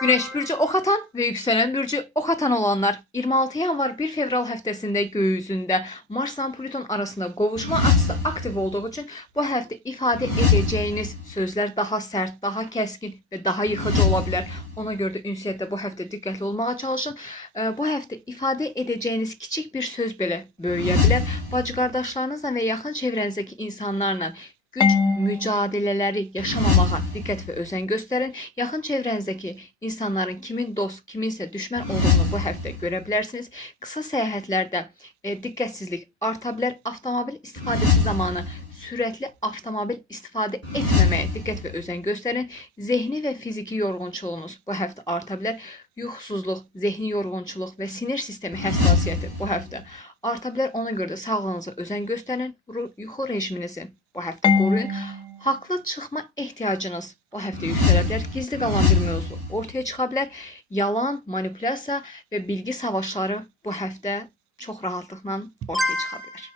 Güneş bürcü ok atan ve yükselen bürcü ok atan olanlar 26 yanvar 1 fevral həftəsində gökyüzündə Marsla Plüton arasında qovuşma açısı aktiv olduğu için bu həftə ifadə edəcəyiniz sözlər daha sərt, daha kəskin və daha yıxıcı ola bilər. Ona görə də ünsiyyətdə bu həftə diqqətli olmağa çalışın. Bu həftə ifadə edəcəyiniz kiçik bir söz belə böyüyə bilər. Bacı qardaşlarınızla və yaxın çevrənizdəki insanlarla güc mücadilələri yaşamamağa diqqət və özen göstərin. Yaxın çevrənizdəki insanların kimin dost, kiminsə düşmən olduğunu bu həftə görə bilərsiniz. Qısa səyahətlərdə diqqətsizlik arta bilər. Avtomobil istifadəsi zamanı sürətli avtomobil istifadə etməməyə diqqət və özen göstərin. Zehni və fiziki yorğunçuluğunuz bu həftə arta bilər. Yuxusuzluq, zehni yorğunçuluq və sinir sistemi həssasiyyəti bu həftə arta bilər. Ona görə də sağlığınıza özen göstərin. Yuxu rejiminizi bu həftə qoruyun. Haqlı çıxma ehtiyacınız bu həftə yüksələ bilər. Gizli qalan bir mövzu ortaya çıxa bilər. Yalan, manipulyasiya və bilgi savaşları bu həftə çox rahatlıqla ortaya çıxa bilər.